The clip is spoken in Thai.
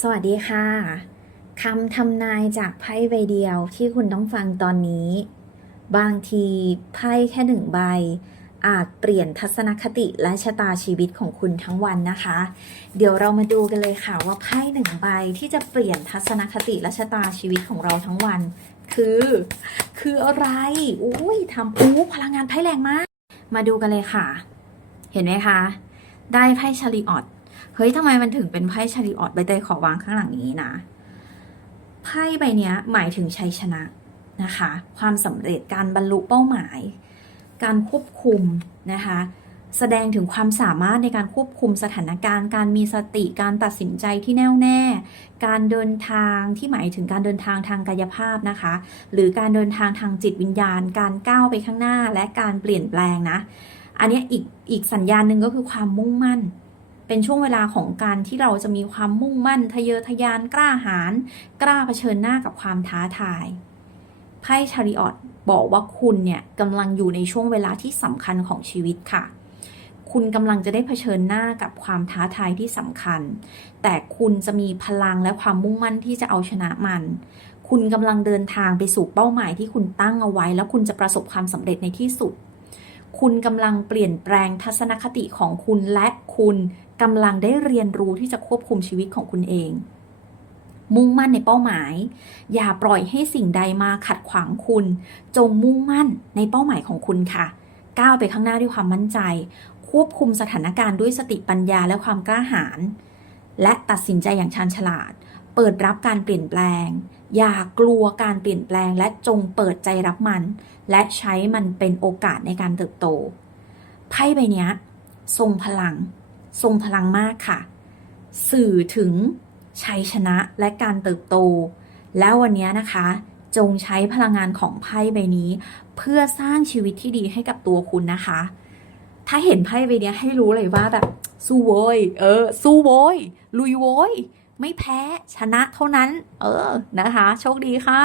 สวัสดีค่ะคำทำนายจากไพ่ใบเดียวที่คุณต้องฟังตอนนี้ บางทีไพ่แค่หนึ่งใบ อาจเปลี่ยนทัศนคติและชะตาชีวิตของคุณทั้งวันนะคะ เดี๋ยวเรามาดูกันเลยค่ะว่าไพ่หนึ่งใบที่จะเปลี่ยนทัศนคติและชะตาชีวิตของเราทั้งวัน คือ คืออะไรอุ้ยทำอู้พลังงานไพ่แรงมาก มาดูกันเลยค่ะ เห็นไหมคะ ได้ไพ่ชาริออต เฮ้ยทำไมมันถึงเป็นไพ่ชาริออตใบเตยขอวางข้างหลังนี้นะไพ่ใบเนี้ยหมายถึงชัยชนะนะคะ ความสำเร็จการบรรลุเป้าหมาย การควบคุมนะคะ แสดงถึงความสามารถในการควบคุมสถานการณ์ การมีสติการตัดสินใจที่แน่วแน่ การเดินทางที่หมายถึงการเดินทางทางกายภาพนะคะ หรือการเดินทางทางจิตวิญญาณ การก้าวไปข้างหน้าและการเปลี่ยนแปลงนะ อันนี้อีกอีกสัญญาณหนึ่งก็คือความมุ่งมั่น เป็นช่วงเวลาของการที่เราจะมีความมุ่งมั่นทะเยอทะยานกล้าหาญกล้าเผชิญหน้ากับความท้าทายไพ่ชาริออตบอกว่าคุณเนี่ยกำลังอยู่ในช่วงเวลาที่สำคัญของชีวิตค่ะ คุณกำลังจะได้เผชิญหน้ากับความท้าทายที่สำคัญ แต่คุณจะมีพลังและความมุ่งมั่นที่จะเอาชนะมัน คุณกำลังเดินทางไปสู่เป้าหมายที่คุณตั้งเอาไว้ แล้วคุณจะประสบความสำเร็จในที่สุด คุณกำลังเปลี่ยนแปลงทัศนคติของคุณและคุณ กำลังได้เรียนรู้ที่จะควบคุมชีวิตของคุณเอง มุ่งมั่นในเป้าหมาย อย่าปล่อยให้สิ่งใดมาขัดขวางคุณ จงมุ่งมั่นในเป้าหมายของคุณค่ะ ก้าวไปข้างหน้าด้วยความมั่นใจ ควบคุมสถานการณ์ด้วยสติปัญญาและความกล้าหาญและตัดสินใจอย่างชาญฉลาด เปิดรับการเปลี่ยนแปลง อย่ากลัวการเปลี่ยนแปลงและจงเปิดใจรับมัน และใช้มันเป็นโอกาสในการเติบโต ไพ่ใบนี้ทรงพลัง ทรงพลังมากค่ะ สื่อถึงชัยชนะและการเติบโต แล้ววันนี้นะคะ จงใช้พลังงานของไพ่ใบนี้ เพื่อสร้างชีวิตที่ดีให้กับตัวคุณนะคะ ถ้าเห็นไพ่ใบนี้ให้รู้เลยว่าแบบ สู้โว้ยเออ สู้โว้ยลุยโว้ยไม่แพ้ชนะเท่านั้น เออนะคะ โชคดีค่ะ